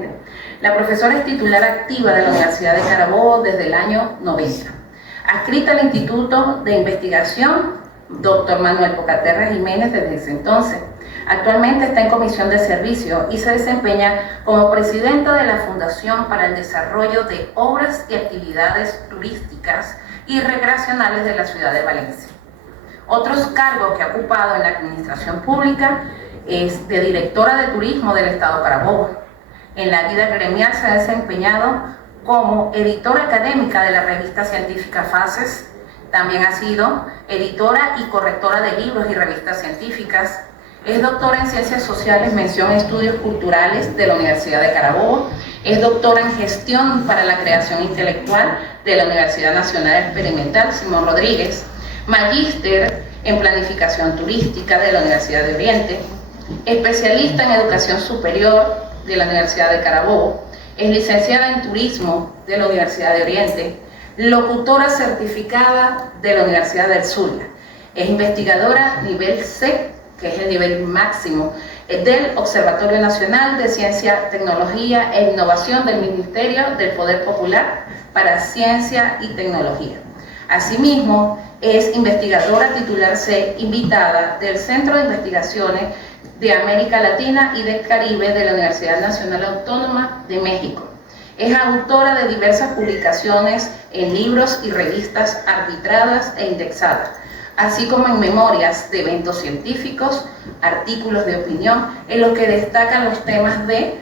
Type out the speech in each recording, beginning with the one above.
presidente. La profesora es titular activa de la Universidad de Carabobo desde el año 90. Adscrita al Instituto de Investigación Dr. Manuel Pocaterra Jiménez desde ese entonces. Actualmente está en comisión de servicio y se desempeña como presidenta de la Fundación para el Desarrollo de Obras y Actividades Turísticas y Recreacionales de la ciudad de Valencia. Otros cargos que ha ocupado en la administración pública es de directora de turismo del Estado Carabobo. En la vida gremial se ha desempeñado como editora académica de la revista científica Fases. También ha sido editora y correctora de libros y revistas científicas. Es doctora en Ciencias Sociales, mención Estudios Culturales de la Universidad de Carabobo. Es doctora en Gestión para la Creación Intelectual de la Universidad Nacional Experimental Simón Rodríguez. Magíster en Planificación Turística de la Universidad de Oriente. Especialista en Educación Superior de la Universidad de Carabobo. Es licenciada en Turismo de la Universidad de Oriente. Locutora certificada de la Universidad del Zulia. Es investigadora nivel C, que es el nivel máximo del Observatorio Nacional de Ciencia, Tecnología e Innovación del Ministerio del Poder Popular para Ciencia y Tecnología. Asimismo, es investigadora titular C invitada del Centro de Investigaciones de América Latina y del Caribe de la Universidad Nacional Autónoma de México. Es autora de diversas publicaciones en libros y revistas arbitradas e indexadas, así como en memorias de eventos científicos, artículos de opinión, en los que destacan los temas de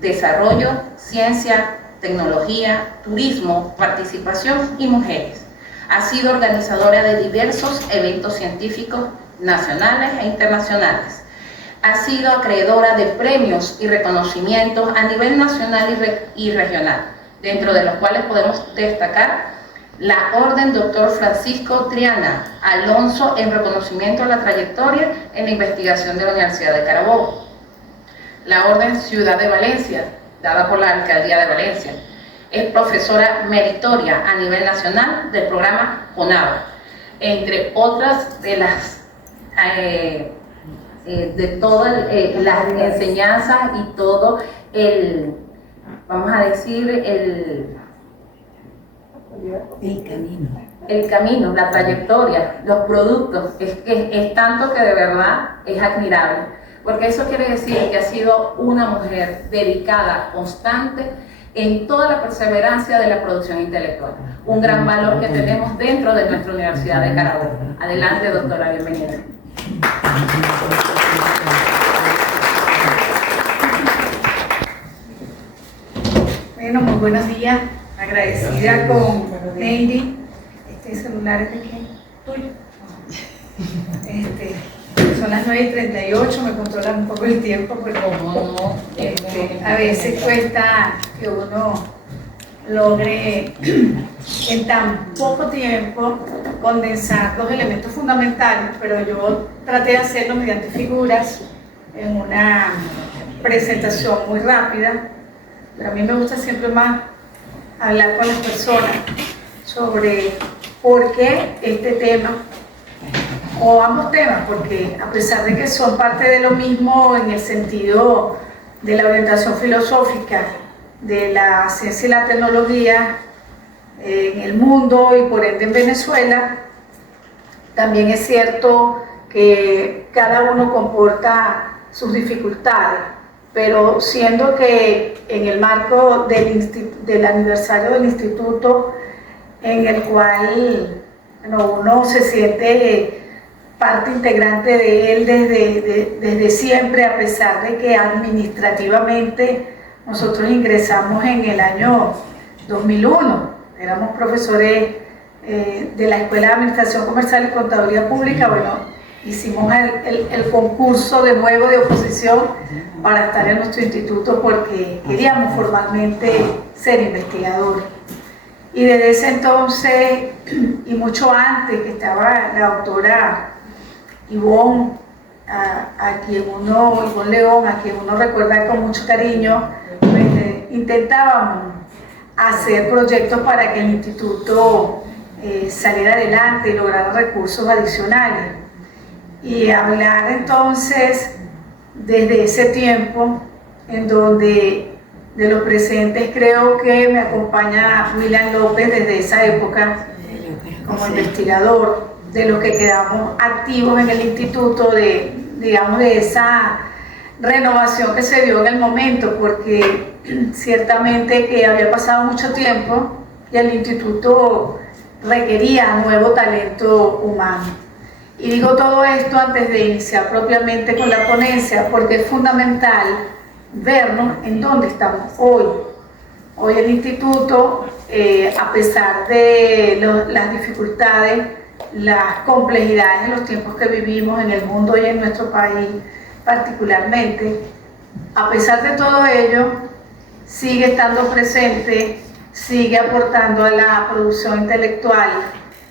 desarrollo, ciencia, tecnología, turismo, participación y mujeres. Ha sido organizadora de diversos eventos científicos nacionales e internacionales. Ha sido acreedora de premios y reconocimientos a nivel nacional y regional, dentro de los cuales podemos destacar la Orden Dr. Francisco Triana Alonso en reconocimiento a la trayectoria en la investigación de la Universidad de Carabobo, la Orden Ciudad de Valencia, dada por la Alcaldía de Valencia. Es profesora meritoria a nivel nacional del programa CONAVA, entre otras de las de todas las enseñanzas y todo el, vamos a decir, el camino, la trayectoria, los productos, es tanto que de verdad es admirable, porque eso quiere decir que ha sido una mujer dedicada, constante, en toda la perseverancia de la producción intelectual. Un gran valor que tenemos dentro de nuestra Universidad de Carabobo. Adelante, doctora, bienvenida. Bueno, muy buenos días. Agradecida con Heidi. Este celular es de quién? Tuyo. Son las 9:38, me controlan un poco el tiempo porque a veces cuesta que uno logre en tan poco tiempo condensar los elementos fundamentales, pero yo traté de hacerlo mediante figuras en una presentación muy rápida, pero a mí me gusta siempre más hablar con las personas sobre por qué este tema o ambos temas, porque a pesar de que son parte de lo mismo en el sentido de la orientación filosófica de la ciencia y la tecnología en el mundo y por ende en Venezuela, también es cierto que cada uno comporta sus dificultades, pero siendo que en el marco del aniversario del instituto, en el cual uno se siente parte integrante de él desde siempre, a pesar de que administrativamente nosotros ingresamos en el año 2001, éramos profesores de la Escuela de Administración Comercial y Contaduría Pública. Bueno, hicimos el concurso de nuevo de oposición para estar en nuestro instituto porque queríamos formalmente ser investigadores. Y desde ese entonces, y mucho antes, que estaba la doctora Ivonne León, a quien uno recuerda con mucho cariño, pues, intentábamos hacer proyectos para que el instituto saliera adelante y lograra recursos adicionales. Y hablar entonces desde ese tiempo en donde de los presentes creo que me acompaña William López desde esa época como investigador, de los que quedamos activos en el instituto, digamos, de esa renovación que se dio en el momento, porque ciertamente que había pasado mucho tiempo y el instituto requería nuevo talento humano. Y digo todo esto antes de iniciar propiamente con la ponencia, porque es fundamental vernos en dónde estamos hoy. Hoy el instituto, a pesar de las dificultades, las complejidades de los tiempos que vivimos en el mundo y en nuestro país particularmente, a pesar de todo ello, sigue estando presente, sigue aportando a la producción intelectual,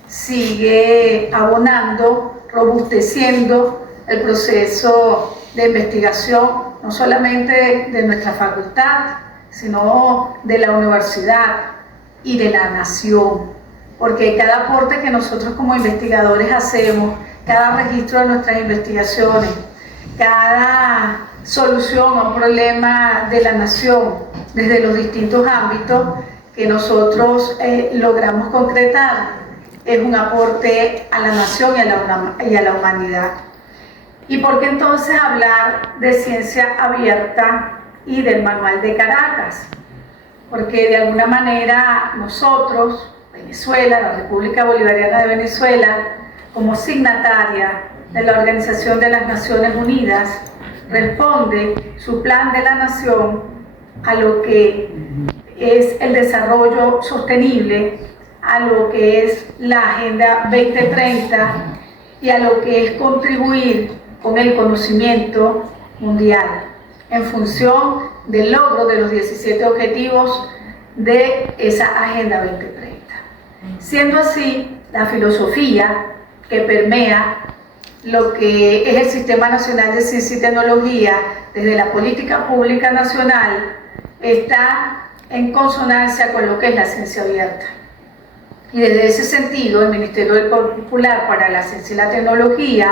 sigue abonando, robusteciendo el proceso de investigación, no solamente de nuestra facultad, sino de la universidad y de la nación, porque cada aporte que nosotros como investigadores hacemos, cada registro de nuestras investigaciones, cada solución a un problema de la nación desde los distintos ámbitos que nosotros logramos concretar, es un aporte a la nación y a la humanidad. ¿Y por qué entonces hablar de ciencia abierta y del Manual de Caracas? Porque de alguna manera nosotros, Venezuela, la República Bolivariana de Venezuela, como signataria de la Organización de las Naciones Unidas, responde su plan de la nación a lo que es el desarrollo sostenible, a lo que es la Agenda 2030 y a lo que es contribuir con el conocimiento mundial en función del logro de los 17 objetivos de esa Agenda 2030. Siendo así, la filosofía que permea lo que es el Sistema Nacional de Ciencia y Tecnología desde la política pública nacional está en consonancia con lo que es la ciencia abierta. Y desde ese sentido, el Ministerio del Poder Popular para la Ciencia y la Tecnología,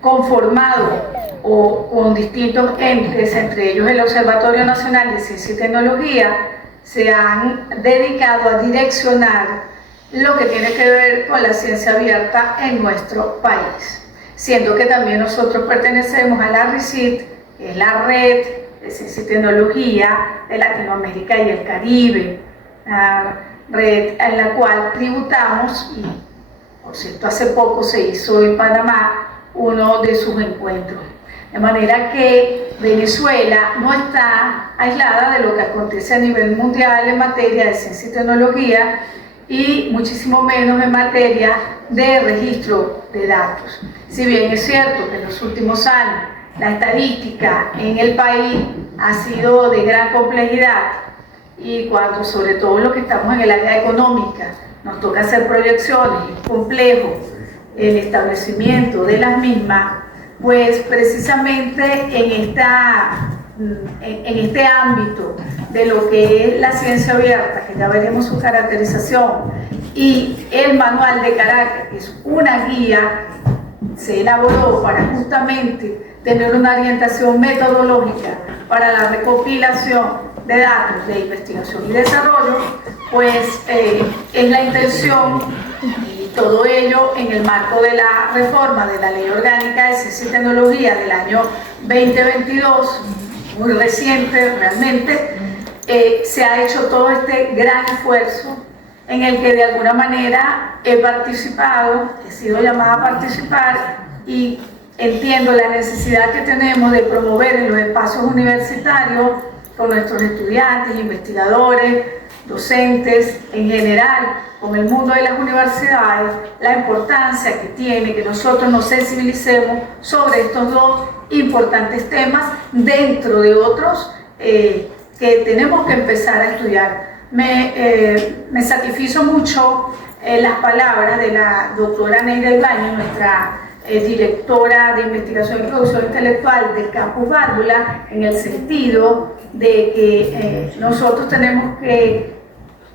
conformado con distintos entes, entre ellos el Observatorio Nacional de Ciencia y Tecnología, se han dedicado a direccionar lo que tiene que ver con la ciencia abierta en nuestro país, siendo que también nosotros pertenecemos a la RICIT, que es la Red de Ciencia y Tecnología de Latinoamérica y el Caribe, la red en la cual tributamos, y por cierto hace poco se hizo en Panamá uno de sus encuentros. De manera que Venezuela no está aislada de lo que acontece a nivel mundial en materia de ciencia y tecnología, y muchísimo menos en materia de registro de datos. Si bien es cierto que en los últimos años la estadística en el país ha sido de gran complejidad, y cuando sobre todo lo que estamos en el área económica nos toca hacer proyecciones, es complejo el establecimiento de las mismas, pues precisamente en este ámbito de lo que es la ciencia abierta, que ya veremos su caracterización, y el Manual de Caracas, que es una guía, se elaboró para justamente tener una orientación metodológica para la recopilación de datos de investigación y desarrollo, pues es la intención, y todo ello en el marco de la reforma de la Ley Orgánica de Ciencia y Tecnología del año 2022, muy reciente realmente, se ha hecho todo este gran esfuerzo en el que de alguna manera he participado, he sido llamada a participar, y entiendo la necesidad que tenemos de promover en los espacios universitarios con nuestros estudiantes, investigadores, docentes en general, con el mundo de las universidades, la importancia que tiene que nosotros nos sensibilicemos sobre estos dos importantes temas dentro de otros que tenemos que empezar a estudiar. Me satisfizo mucho las palabras de la doctora Neira Ibáñez, nuestra directora de investigación y producción intelectual del Campus Bárbula, en el sentido de que nosotros tenemos que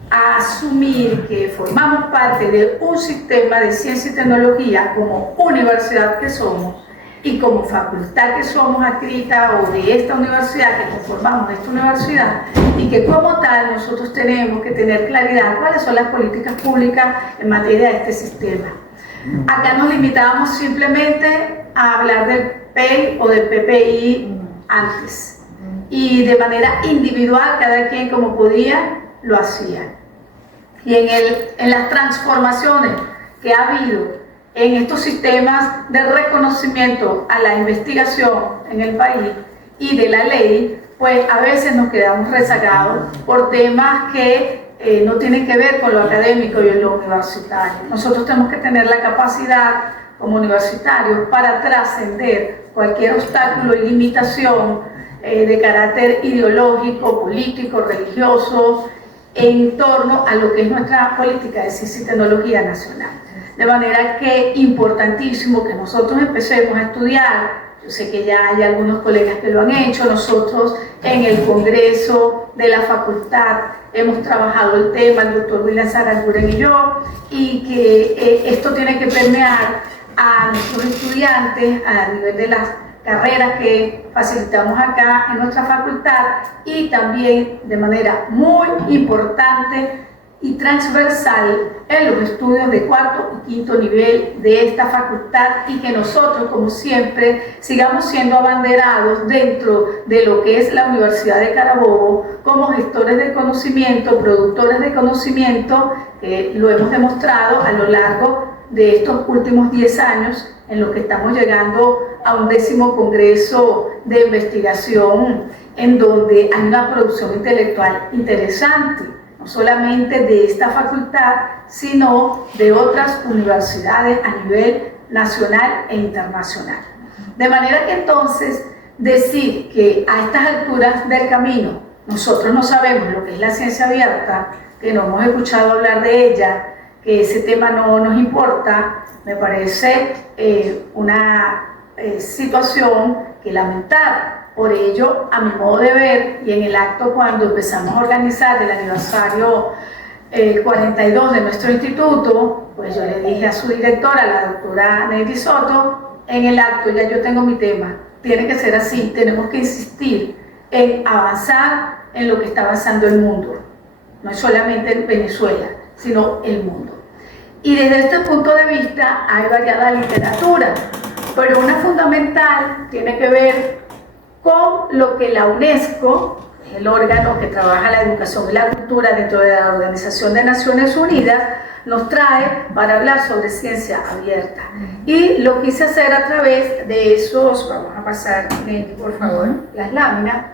asumir que formamos parte de un sistema de ciencia y tecnología como universidad que somos, y como facultad que somos adscrita o de esta universidad, que conformamos esta universidad, y que como tal nosotros tenemos que tener claridad cuáles son las políticas públicas en materia de este sistema. Acá nos limitábamos simplemente a hablar del PEI o del PPI antes, y de manera individual cada quien como podía lo hacía. Y en las transformaciones que ha habido en estos sistemas de reconocimiento a la investigación en el país y de la ley, pues a veces nos quedamos rezagados por temas que no tienen que ver con lo académico y lo universitario. Nosotros tenemos que tener la capacidad como universitarios para trascender cualquier obstáculo y limitación de carácter ideológico, político, religioso, en torno a lo que es nuestra política de ciencia y tecnología nacional. De manera que importantísimo que nosotros empecemos a estudiar. Yo sé que ya hay algunos colegas que lo han hecho. Nosotros en el Congreso de la Facultad hemos trabajado el tema, el doctor William Saranguren y yo, y que esto tiene que permear a nuestros estudiantes a nivel de las carreras que facilitamos acá en nuestra facultad, y también de manera muy importante y transversal en los estudios de cuarto y quinto nivel de esta facultad, y que nosotros, como siempre, sigamos siendo abanderados dentro de lo que es la Universidad de Carabobo como gestores de conocimiento, productores de conocimiento, que lo hemos demostrado a lo largo de estos últimos 10 años, en lo que estamos llegando a un 10º Congreso de Investigación, en donde hay una producción intelectual interesante, no solamente de esta facultad, sino de otras universidades a nivel nacional e internacional. De manera que entonces decir que a estas alturas del camino nosotros no sabemos lo que es la ciencia abierta, que no hemos escuchado hablar de ella, que ese tema no nos importa, me parece una situación que lamentar. Por ello, a mi modo de ver, y en el acto cuando empezamos a organizar el aniversario 42 de nuestro instituto, pues yo le dije a su directora, la doctora Neidy Soto, en el acto: ya yo tengo mi tema, tiene que ser así, tenemos que insistir en avanzar en lo que está avanzando el mundo, no es solamente en Venezuela, sino el mundo. Y desde este punto de vista hay variada literatura, pero una fundamental tiene que ver con lo que la UNESCO, el órgano que trabaja la educación y la cultura dentro de la Organización de Naciones Unidas, nos trae para hablar sobre ciencia abierta. Y lo quise hacer a través de esos, vamos a pasar, por favor, las láminas,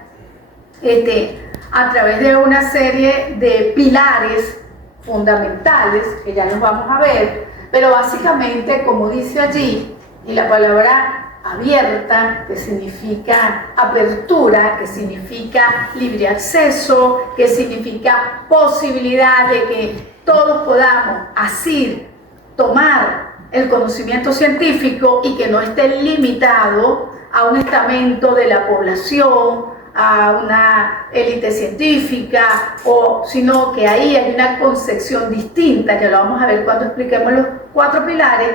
a través de una serie de pilares fundamentales, que ya los vamos a ver, pero básicamente, como dice allí, y la palabra abierta, que significa apertura, que significa libre acceso, que significa posibilidad de que todos podamos así tomar el conocimiento científico y que no esté limitado a un estamento de la población, a una élite científica, sino que ahí hay una concepción distinta, que lo vamos a ver cuando expliquemos los 4 pilares,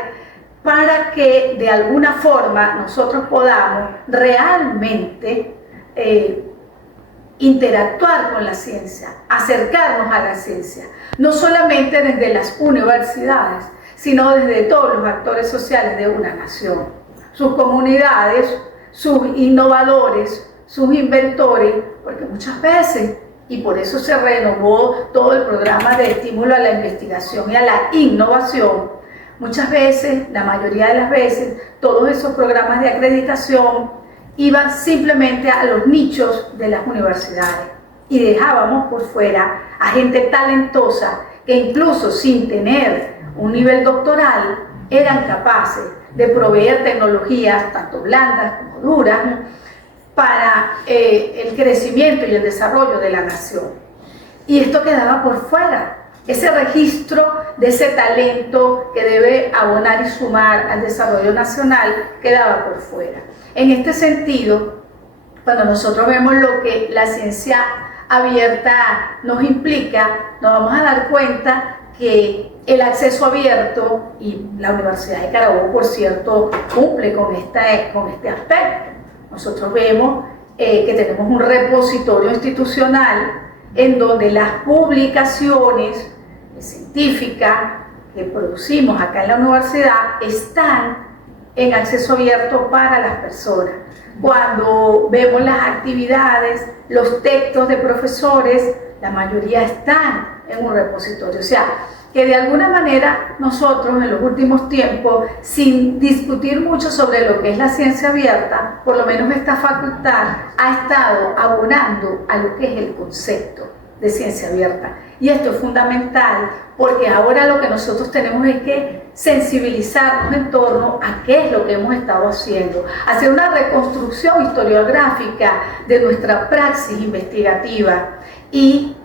para que de alguna forma nosotros podamos realmente interactuar con la ciencia, acercarnos a la ciencia, no solamente desde las universidades, sino desde todos los actores sociales de una nación, sus comunidades, sus innovadores, sus inventores, porque muchas veces, y por eso se renovó todo el programa de estímulo a la investigación y a la innovación, muchas veces, la mayoría de las veces, todos esos programas de acreditación iban simplemente a los nichos de las universidades y dejábamos por fuera a gente talentosa que incluso sin tener un nivel doctoral eran capaces de proveer tecnologías tanto blandas como duras para el crecimiento y el desarrollo de la nación. Y esto quedaba por fuera. Ese registro de ese talento que debe abonar y sumar al desarrollo nacional quedaba por fuera. En este sentido, cuando nosotros vemos lo que la ciencia abierta nos implica, nos vamos a dar cuenta que el acceso abierto, y la Universidad de Carabobo, por cierto, cumple con este aspecto. Nosotros vemos que tenemos un repositorio institucional en donde las publicaciones científicas que producimos acá en la universidad están en acceso abierto para las personas. Cuando vemos las actividades, los textos de profesores, la mayoría están en un repositorio. O sea, que de alguna manera nosotros en los últimos tiempos, sin discutir mucho sobre lo que es la ciencia abierta, por lo menos esta facultad ha estado abonando a lo que es el concepto de ciencia abierta. Y esto es fundamental porque ahora lo que nosotros tenemos es que sensibilizarnos en torno a qué es lo que hemos estado haciendo, hacer una reconstrucción historiográfica de nuestra praxis investigativa y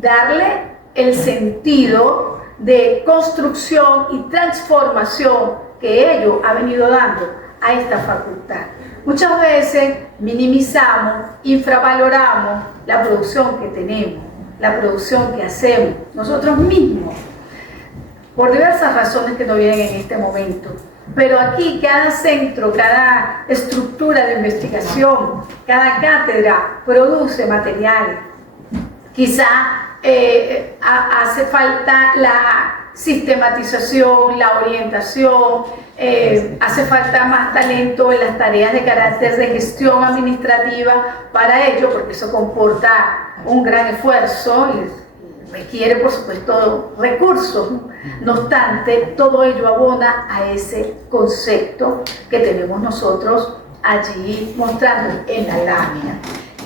darle el sentido de construcción y transformación que ello ha venido dando a esta facultad. Muchas veces minimizamos, infravaloramos la producción que tenemos, la producción que hacemos nosotros mismos, por diversas razones que no vienen en este momento. Pero aquí cada centro, cada estructura de investigación, cada cátedra produce materiales. Quizá hace falta la sistematización, la orientación, hace falta más talento en las tareas de carácter de gestión administrativa para ello, porque eso comporta un gran esfuerzo y requiere, por supuesto, recursos. No obstante, todo ello abona a ese concepto que tenemos nosotros allí mostrando en la lámina.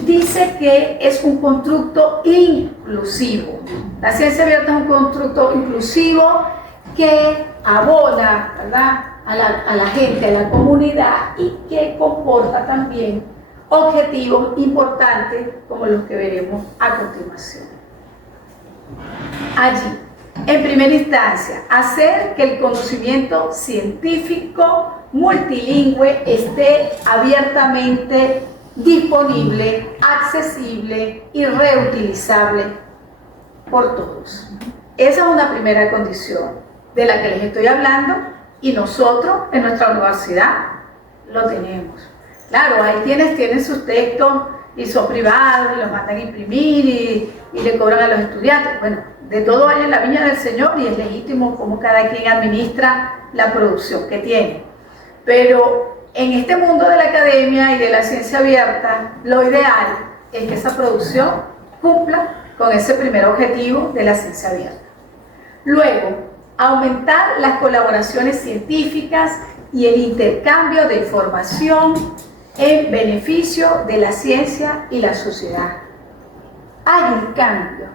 Dice que es un constructo inclusivo. La ciencia abierta es un constructo inclusivo que abona, ¿verdad?, a la gente, a la comunidad, y que comporta también objetivos importantes como los que veremos a continuación. Allí, en primera instancia, hacer que el conocimiento científico multilingüe esté abiertamente disponible, accesible y reutilizable por todos. Esa es una primera condición de la que les estoy hablando y nosotros en nuestra universidad lo tenemos. Claro, hay quienes tienen sus textos y son privados y los mandan a imprimir y le cobran a los estudiantes. Bueno, de todo hay en la viña del Señor y es legítimo como cada quien administra la producción que tiene. Pero en este mundo de la academia y de la ciencia abierta, lo ideal es que esa producción cumpla con ese primer objetivo de la ciencia abierta. Luego, aumentar las colaboraciones científicas y el intercambio de información en beneficio de la ciencia y la sociedad. Hay un cambio.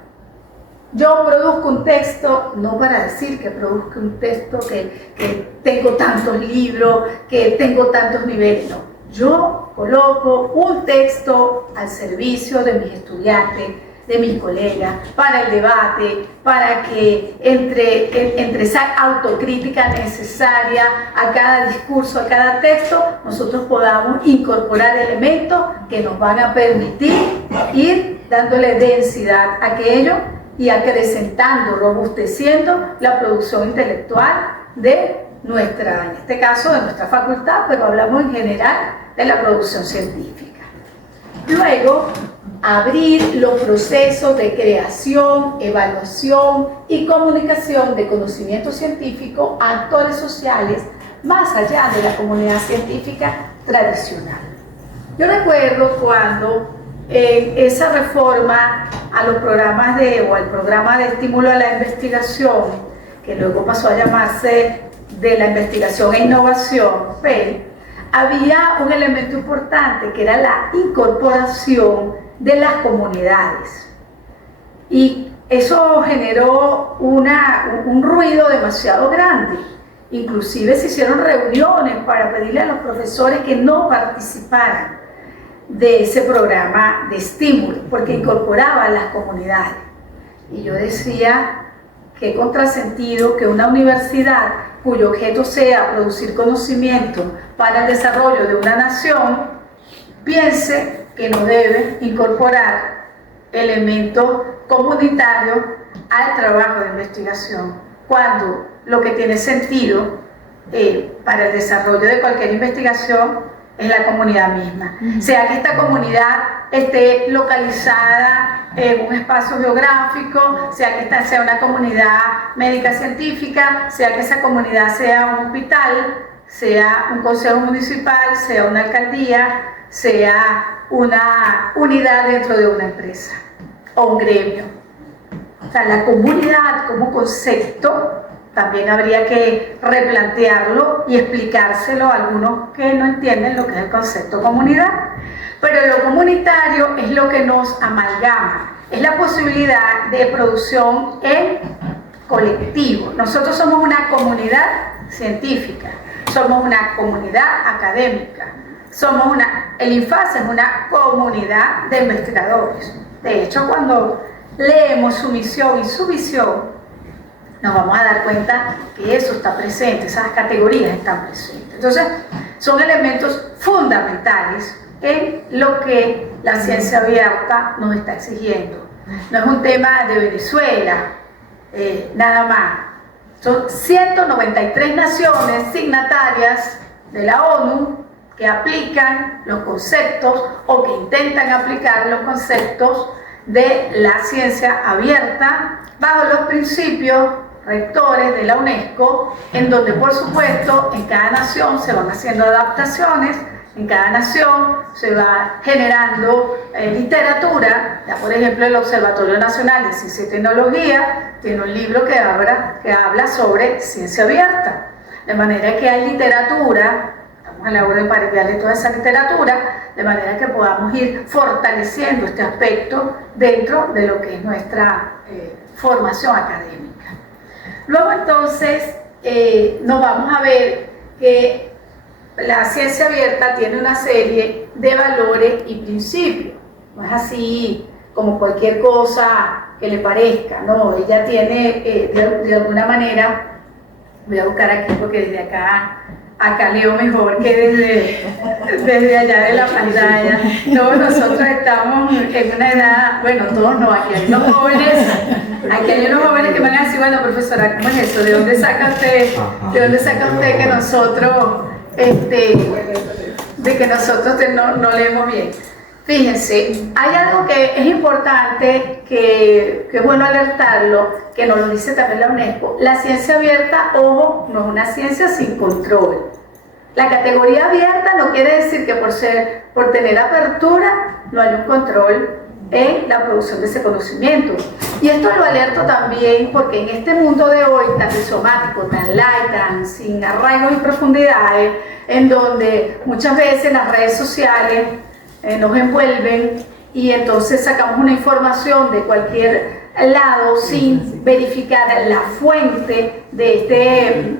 Yo produzco un texto, no para decir que produzco un texto que tengo tantos libros, que tengo tantos niveles, no. Yo coloco un texto al servicio de mis estudiantes, de mis colegas, para el debate, para que entre esa autocrítica necesaria a cada discurso, a cada texto, nosotros podamos incorporar elementos que nos van a permitir ir dándole densidad a aquello y acrecentando, robusteciendo la producción intelectual de nuestra, en este caso de nuestra facultad, pero hablamos en general de la producción científica. Luego, abrir los procesos de creación, evaluación y comunicación de conocimiento científico a actores sociales más allá de la comunidad científica tradicional. Yo recuerdo cuando esa reforma a los programas o al programa de estímulo a la investigación, que luego pasó a llamarse de la investigación e innovación, PEI, había un elemento importante que era la incorporación de las comunidades. Y eso generó un ruido demasiado grande. Inclusive se hicieron reuniones para pedirle a los profesores que no participaran de ese programa de estímulo, porque incorporaba a las comunidades. Y yo decía, qué contrasentido que una universidad cuyo objeto sea producir conocimiento para el desarrollo de una nación, piense que no debe incorporar elementos comunitarios al trabajo de investigación, cuando lo que tiene sentido para el desarrollo de cualquier investigación es la comunidad misma. Sea que esta comunidad esté localizada en un espacio geográfico, sea que esta sea una comunidad médica científica, sea que esa comunidad sea un hospital, sea un consejo municipal, sea una alcaldía, sea una unidad dentro de una empresa o un gremio. O sea, la comunidad como concepto también habría que replantearlo y explicárselo a algunos que no entienden lo que es el concepto comunidad. Pero lo comunitario es lo que nos amalgama, es la posibilidad de producción en colectivo. Nosotros somos una comunidad científica, somos una comunidad académica, el INFAS es una comunidad de investigadores. De hecho, cuando leemos su misión y su visión, nos vamos a dar cuenta que eso está presente, esas categorías están presentes. Entonces, son elementos fundamentales en lo que la ciencia abierta nos está exigiendo. No es un tema de Venezuela, nada más. Son 193 naciones signatarias de la ONU que aplican los conceptos o que intentan aplicar los conceptos de la ciencia abierta bajo los principios rectores de la UNESCO, en donde por supuesto en cada nación se van haciendo adaptaciones, en cada nación se va generando literatura. Ya por ejemplo el Observatorio Nacional de Ciencia y Tecnología tiene un libro que habla sobre ciencia abierta, de manera que hay literatura, estamos a la hora de parodiarle toda esa literatura, de manera que podamos ir fortaleciendo este aspecto dentro de lo que es nuestra formación académica. Luego entonces nos vamos a ver que la ciencia abierta tiene una serie de valores y principios. No es así como cualquier cosa que le parezca, no, ella tiene de alguna manera, voy a buscar aquí porque desde acá leo mejor que desde allá de la pantalla. Todos nosotros estamos en una edad, bueno, todos no, aquí hay unos jóvenes que me van a decir, bueno, profesora, ¿cómo es eso? ¿De dónde saca usted que nosotros, de que nosotros no leemos bien? Fíjense, hay algo que es importante, que es bueno alertarlo, que nos lo dice también la UNESCO. La ciencia abierta, ojo, no es una ciencia sin control. La categoría abierta no quiere decir que por tener apertura no hay un control en la producción de ese conocimiento. Y esto lo alerto también porque en este mundo de hoy tan rizomático, tan light, tan sin arraigos y profundidades, en donde muchas veces las redes sociales nos envuelven y entonces sacamos una información de cualquier lado sin verificar la fuente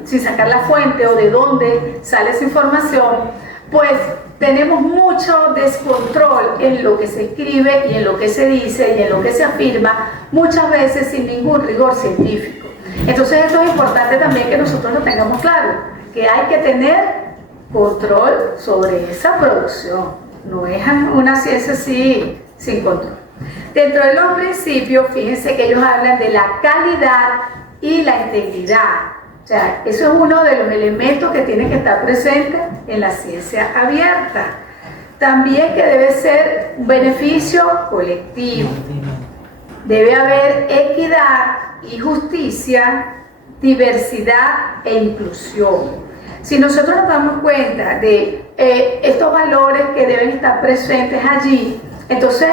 sin sacar la fuente o de dónde sale esa información, pues tenemos mucho descontrol en lo que se escribe y en lo que se dice y en lo que se afirma, muchas veces sin ningún rigor científico. Entonces esto es importante también que nosotros lo tengamos claro, que hay que tener control sobre esa producción. No es una ciencia así sin control. Dentro de los principios, fíjense que ellos hablan de la calidad y la integridad. O sea, eso es uno de los elementos que tienen que estar presentes en la ciencia abierta. También que debe ser un beneficio colectivo. Debe haber equidad y justicia, diversidad e inclusión. Si nosotros nos damos cuenta de estos valores que deben estar presentes allí, entonces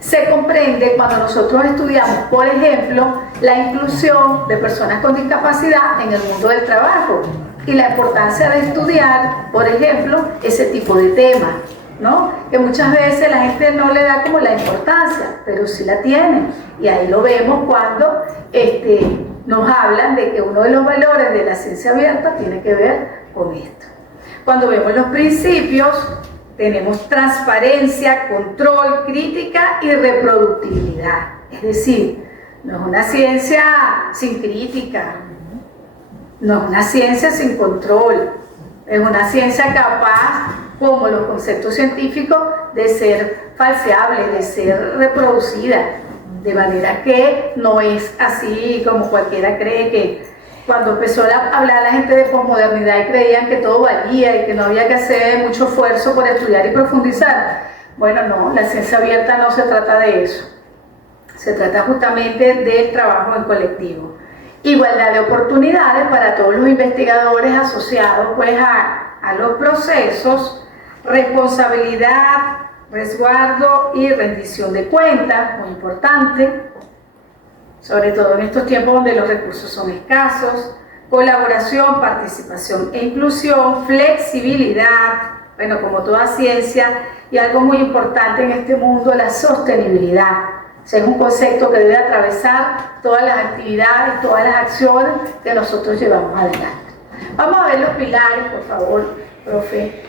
se comprende cuando nosotros estudiamos, por ejemplo, la inclusión de personas con discapacidad en el mundo del trabajo y la importancia de estudiar, por ejemplo, ese tipo de temas, ¿no? Que muchas veces la gente no le da como la importancia, pero sí la tiene. Y ahí lo vemos cuando nos hablan de que uno de los valores de la ciencia abierta tiene que ver con esto. Cuando vemos los principios, tenemos transparencia, control, crítica y reproductibilidad. Es decir, no es una ciencia sin crítica, no es una ciencia sin control, es una ciencia capaz, como los conceptos científicos, de ser falseable, de ser reproducida. De manera que no es así como cualquiera cree, que cuando empezó a hablar la gente de posmodernidad y creían que todo valía y que no había que hacer mucho esfuerzo por estudiar y profundizar. Bueno, no, la ciencia abierta no se trata de eso. Se trata justamente del trabajo en colectivo. Igualdad de oportunidades para todos los investigadores asociados pues a los procesos, responsabilidad, resguardo y rendición de cuentas, muy importante, sobre todo en estos tiempos donde los recursos son escasos, colaboración, participación e inclusión, flexibilidad, bueno, como toda ciencia, y algo muy importante en este mundo, la sostenibilidad. O sea, es un concepto que debe atravesar todas las actividades, todas las acciones que nosotros llevamos adelante. Vamos a ver los pilares, por favor, profe.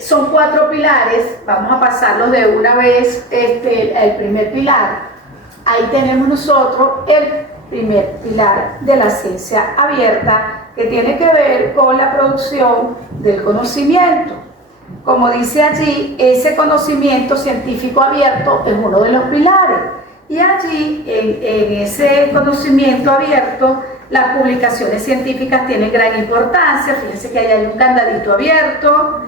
Son 4 pilares, vamos a pasarlos de una vez. El primer pilar, ahí tenemos nosotros el primer pilar de la ciencia abierta, que tiene que ver con la producción del conocimiento. Como dice allí, ese conocimiento científico abierto es uno de los pilares. Y allí, en ese conocimiento abierto, las publicaciones científicas tienen gran importancia. Fíjense que ahí hay un candadito abierto,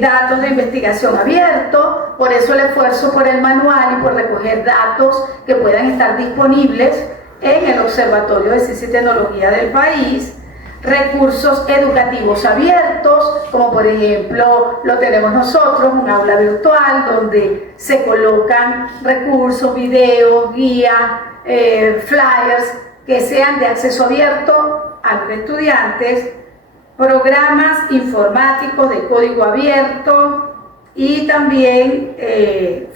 datos de investigación abiertos, por eso el esfuerzo por el manual y por recoger datos que puedan estar disponibles en el Observatorio de Ciencia y Tecnología del país. Recursos educativos abiertos, como por ejemplo lo tenemos nosotros, un aula virtual donde se colocan recursos, videos, guías, flyers que sean de acceso abierto a los estudiantes, programas informáticos de código abierto y también de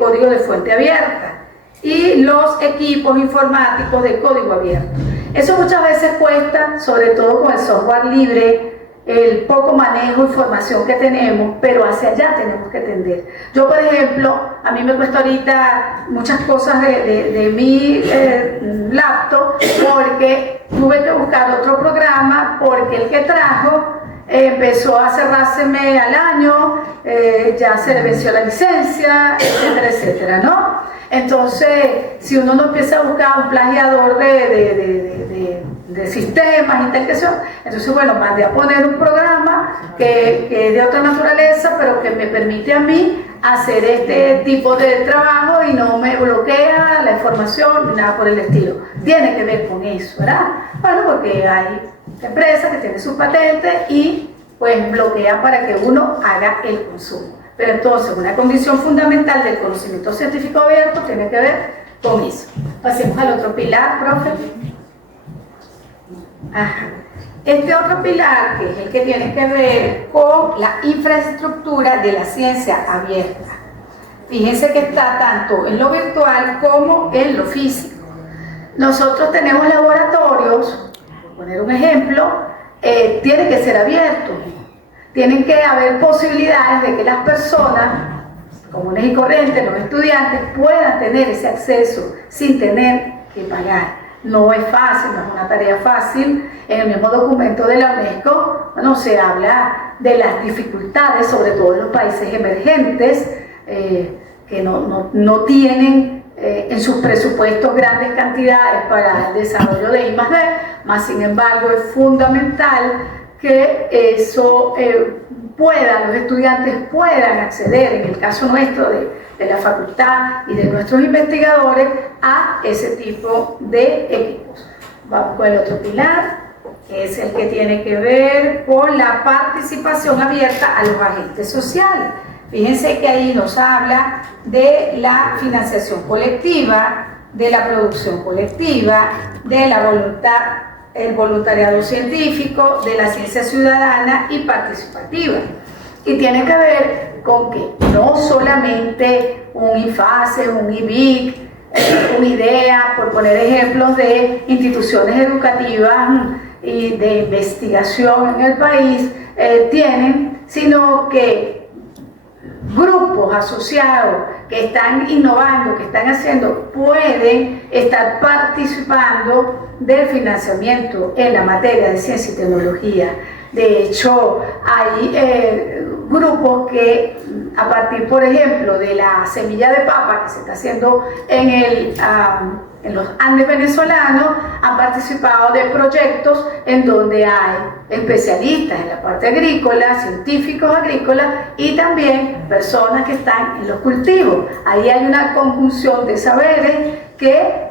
código de fuente abierta, y los equipos informáticos de código abierto. Eso muchas veces cuesta, sobre todo con el software libre, el poco manejo, información que tenemos, pero hacia allá tenemos que tender. Yo, por ejemplo, a mí me cuesta ahorita muchas cosas de mi laptop, porque tuve que buscar otro programa, porque el que trajo empezó a cerrárseme al año, ya se le venció la licencia, etcétera, etcétera, ¿no? Entonces, si uno no empieza a buscar un plagiador de sistemas y tal que eso, entonces, bueno, mandé a poner un programa que es de otra naturaleza, pero que me permite a mí hacer este tipo de trabajo y no me bloquea la información ni nada por el estilo. Tiene que ver con eso, ¿verdad? Bueno, porque hay empresas que tienen sus patentes y pues bloquean para que uno haga el consumo. Pero entonces, una condición fundamental del conocimiento científico abierto tiene que ver con eso. Pasemos al otro pilar, profe. Ajá. Este otro pilar, que es el que tiene que ver con la infraestructura de la ciencia abierta. Fíjense que está tanto en lo virtual como en lo físico. Nosotros tenemos laboratorios, por poner un ejemplo, tienen que ser abiertos. Tienen que haber posibilidades de que las personas comunes y corrientes, los estudiantes, puedan tener ese acceso sin tener que pagar. No es fácil, no es una tarea fácil. En el mismo documento de la UNESCO, bueno, se habla de las dificultades, sobre todo en los países emergentes, que no tienen en sus presupuestos grandes cantidades para el desarrollo de I+D, más sin embargo es fundamental que eso los estudiantes puedan acceder, en el caso nuestro de la facultad y de nuestros investigadores, a ese tipo de equipos. Vamos con el otro pilar, que es el que tiene que ver con la participación abierta a los agentes sociales. Fíjense que ahí nos habla de la financiación colectiva, de la producción colectiva, de la voluntad, el voluntariado científico, de la ciencia ciudadana y participativa. Y tiene que ver con que no solamente un IFACE, un IBIC, una IDEA, por poner ejemplos de instituciones educativas y de investigación en el país, tienen, sino que grupos asociados que están innovando, que están haciendo, pueden estar participando del financiamiento en la materia de ciencia y tecnología. De hecho, hay grupos que a partir, por ejemplo, de la semilla de papa que se está haciendo en los Andes venezolanos, han participado de proyectos en donde hay especialistas en la parte agrícola, científicos agrícolas y también personas que están en los cultivos. Ahí hay una conjunción de saberes que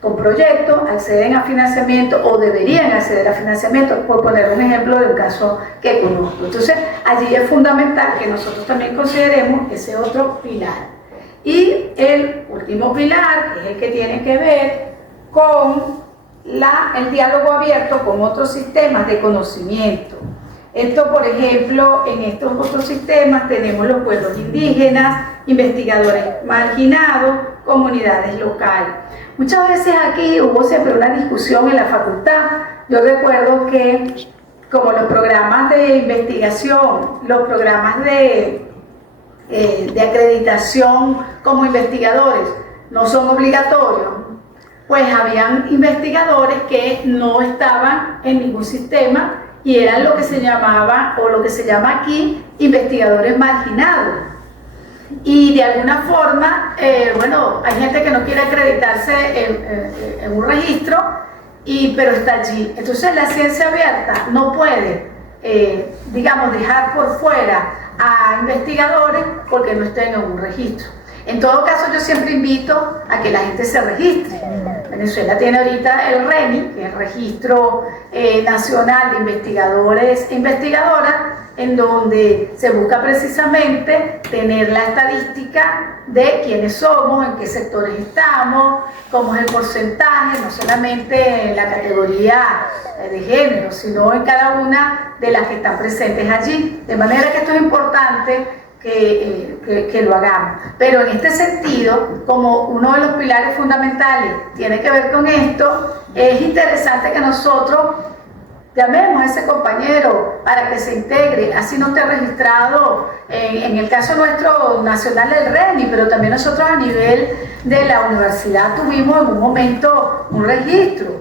con proyectos acceden a financiamiento o deberían acceder a financiamiento, por poner un ejemplo de un caso que conozco. Entonces, allí es fundamental que nosotros también consideremos ese otro pilar. Y el último pilar, que es el que tiene que ver con el diálogo abierto con otros sistemas de conocimiento. Esto, por ejemplo, en estos otros sistemas tenemos los pueblos indígenas, investigadores marginados, comunidades locales. Muchas veces aquí hubo siempre una discusión en la facultad. Yo recuerdo que como los programas de investigación, los programas de acreditación como investigadores no son obligatorios, pues habían investigadores que no estaban en ningún sistema y eran lo que se llamaba, o lo que se llama aquí, investigadores marginados. Y de alguna forma, bueno, hay gente que no quiere acreditarse en un registro, pero está allí. Entonces la ciencia abierta no puede, digamos, dejar por fuera a investigadores porque no estén en un registro. En todo caso, yo siempre invito a que la gente se registre. Venezuela tiene ahorita el RENI, que es el Registro Nacional de Investigadores e Investigadoras, en donde se busca precisamente tener la estadística de quiénes somos, en qué sectores estamos, cómo es el porcentaje, no solamente en la categoría de género, sino en cada una de las que están presentes allí. De manera que esto es importante que lo hagamos. Pero en este sentido, como uno de los pilares fundamentales tiene que ver con esto, es interesante que nosotros llamemos a ese compañero para que se integre, así no esté registrado, en el caso nuestro nacional del RENI, pero también nosotros a nivel de la universidad tuvimos en un momento un registro,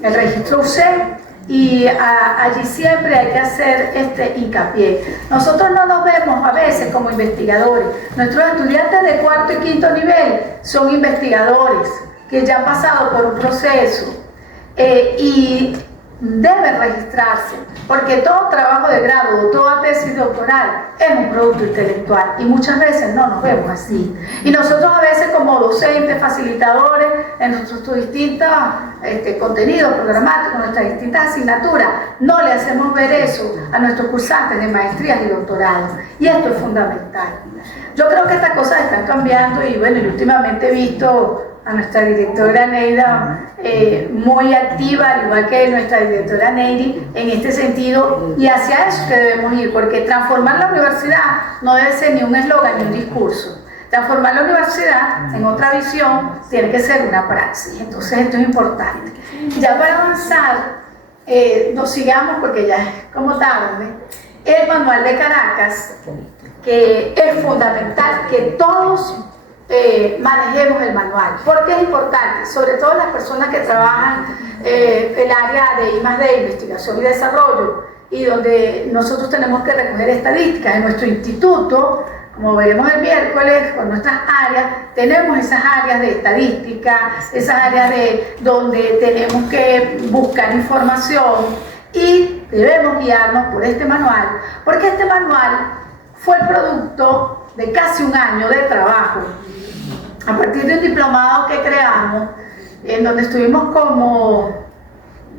el registro UCEM, y allí siempre hay que hacer este hincapié. Nosotros no nos vemos a veces como investigadores. Nuestros estudiantes de cuarto y quinto nivel son investigadores que ya han pasado por un proceso y deben registrarse, porque todo trabajo de grado o toda tesis doctoral es un producto intelectual y muchas veces no nos vemos así. Y nosotros a veces como docentes, facilitadores en nuestros distintos contenidos programáticos, nuestras distintas asignaturas, no le hacemos ver eso a nuestros cursantes de maestrías y doctorados. Y esto es fundamental. Yo creo que estas cosas están cambiando y bueno, y últimamente he visto a nuestra directora Neida muy activa, al igual que nuestra directora Neyri, en este sentido, y hacia eso que debemos ir, porque transformar la universidad no debe ser ni un eslogan ni un discurso. Transformar la universidad en otra visión tiene que ser una praxis, entonces esto es importante. Ya para avanzar, nos sigamos porque ya es como tarde, el manual de Caracas, que es fundamental que todos manejemos el manual. ¿Por qué es importante? Sobre todo las personas que trabajan el área de I+D, investigación y desarrollo, y donde nosotros tenemos que recoger estadísticas en nuestro instituto. Como veremos el miércoles, con nuestras áreas, tenemos esas áreas de estadística, esas áreas donde tenemos que buscar información y debemos guiarnos por este manual, porque este manual fue el producto de casi un año de trabajo, a partir de un diplomado que creamos, en donde estuvimos como,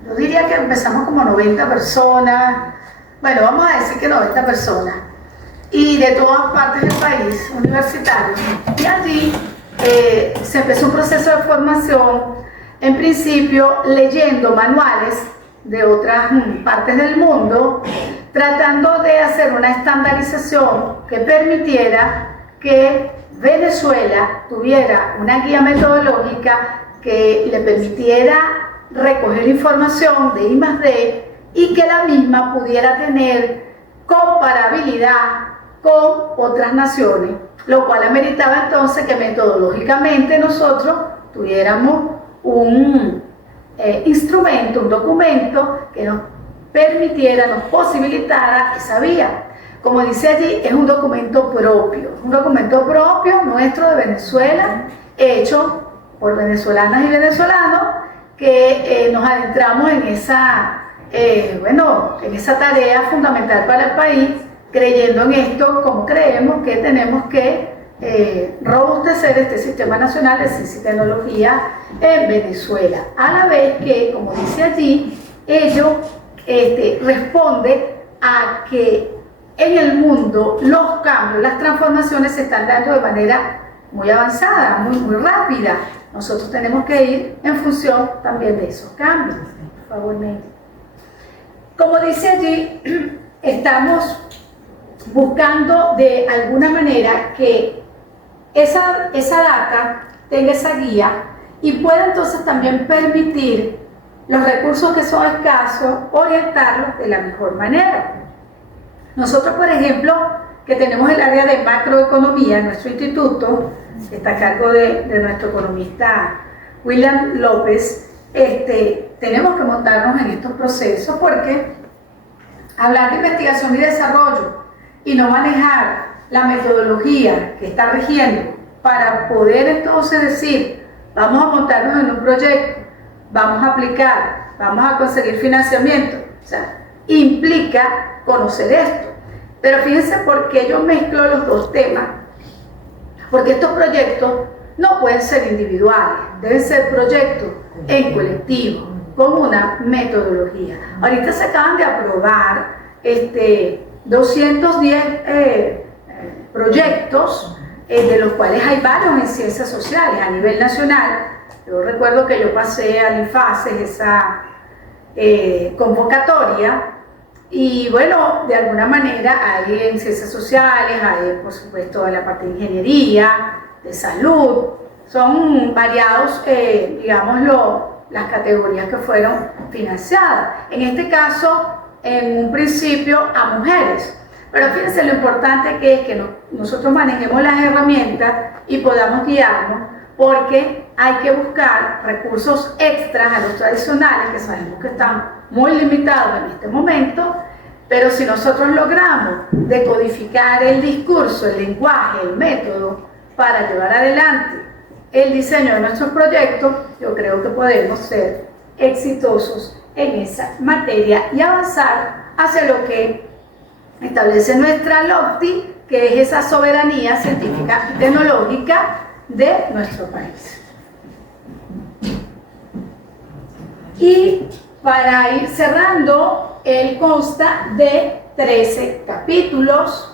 yo diría que empezamos como 90 personas, bueno, vamos a decir que 90 personas, y de todas partes del país, universitarios. Y allí se empezó un proceso de formación, en principio leyendo manuales de otras partes del mundo, tratando de hacer una estandarización que permitiera que Venezuela tuviera una guía metodológica que le permitiera recoger información de I+D y que la misma pudiera tener comparabilidad con otras naciones, lo cual ameritaba entonces que metodológicamente nosotros tuviéramos un instrumento, un documento que nos permitiera, nos posibilitara esa vía. Como dice allí, es un documento propio nuestro de Venezuela, hecho por venezolanas y venezolanos, que nos adentramos en esa tarea fundamental para el país, creyendo en esto, como creemos que tenemos que robustecer este sistema nacional de ciencia y tecnología en Venezuela. A la vez que, como dice allí, ello responde a que en el mundo los cambios, las transformaciones se están dando de manera muy avanzada, muy rápida. Nosotros tenemos que ir en función también de esos cambios. Por favor, Nelly. Como dice allí, estamos buscando de alguna manera que esa data tenga esa guía y pueda entonces también permitir los recursos que son escasos, orientarlos de la mejor manera. Nosotros, por ejemplo, que tenemos el área de macroeconomía en nuestro instituto, que está a cargo de nuestro economista William López, tenemos que montarnos en estos procesos porque hablar de investigación y desarrollo y no manejar la metodología que está rigiendo para poder entonces decir, vamos a montarnos en un proyecto, vamos a aplicar, vamos a conseguir financiamiento, o sea, implica conocer esto. Pero fíjense por qué yo mezclo los dos temas, porque estos proyectos no pueden ser individuales, deben ser proyectos en colectivo, con una metodología. Ahorita se acaban de aprobar 210 proyectos, de los cuales hay varios en ciencias sociales a nivel nacional. Yo recuerdo que yo pasé al INFACES esa convocatoria y bueno, de alguna manera hay en ciencias sociales, hay por supuesto en la parte de ingeniería, de salud, son variados, las categorías que fueron financiadas. En este caso, en un principio a mujeres. Pero fíjense lo importante que es que nosotros manejemos las herramientas y podamos guiarnos, porque hay que buscar recursos extras a los tradicionales, que sabemos que están muy limitados en este momento, pero si nosotros logramos decodificar el discurso, el lenguaje, el método, para llevar adelante el diseño de nuestros proyectos, yo creo que podemos ser exitosos en esa materia y avanzar hacia lo que establece nuestra LOCTI, que es esa soberanía científica y tecnológica de nuestro país. Y para ir cerrando, él consta de 13 capítulos,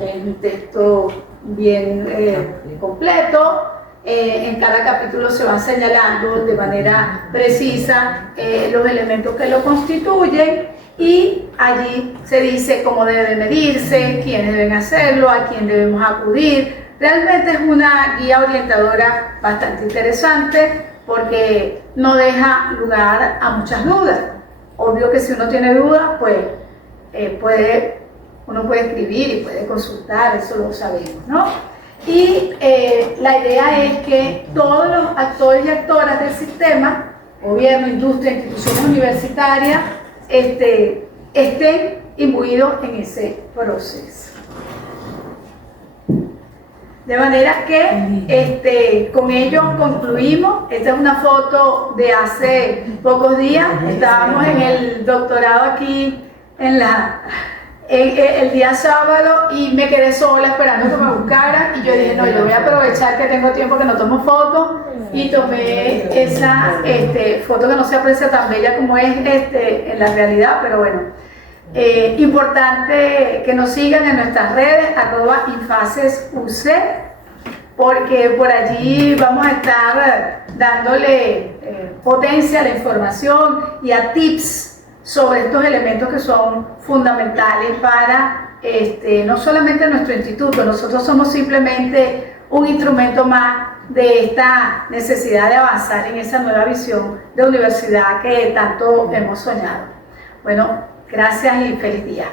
es un texto bien completo. En cada capítulo se van señalando de manera precisa los elementos que lo constituyen y allí se dice cómo debe medirse, quiénes deben hacerlo, a quién debemos acudir. Realmente es una guía orientadora bastante interesante porque no deja lugar a muchas dudas. Obvio que si uno tiene dudas, pues uno puede escribir y puede consultar, eso lo sabemos, ¿no? Y la idea es que todos los actores y actoras del sistema, gobierno, industria, instituciones universitarias, estén imbuidos en ese proceso. De manera que con ello concluimos. Esta es una foto de hace pocos días. Estábamos en el doctorado aquí el día sábado y me quedé sola esperando que me buscaran y yo dije, no, yo voy a aprovechar que tengo tiempo que no tomo fotos y tomé esa foto que no se aprecia tan bella como es en la realidad, pero bueno. Importante que nos sigan en nuestras redes, @INFACESUC, porque por allí vamos a estar dándole potencia a la información y a tips sobre estos elementos que son fundamentales para no solamente nuestro instituto. Nosotros somos simplemente un instrumento más de esta necesidad de avanzar en esa nueva visión de universidad que tanto hemos soñado. Bueno, gracias y feliz día.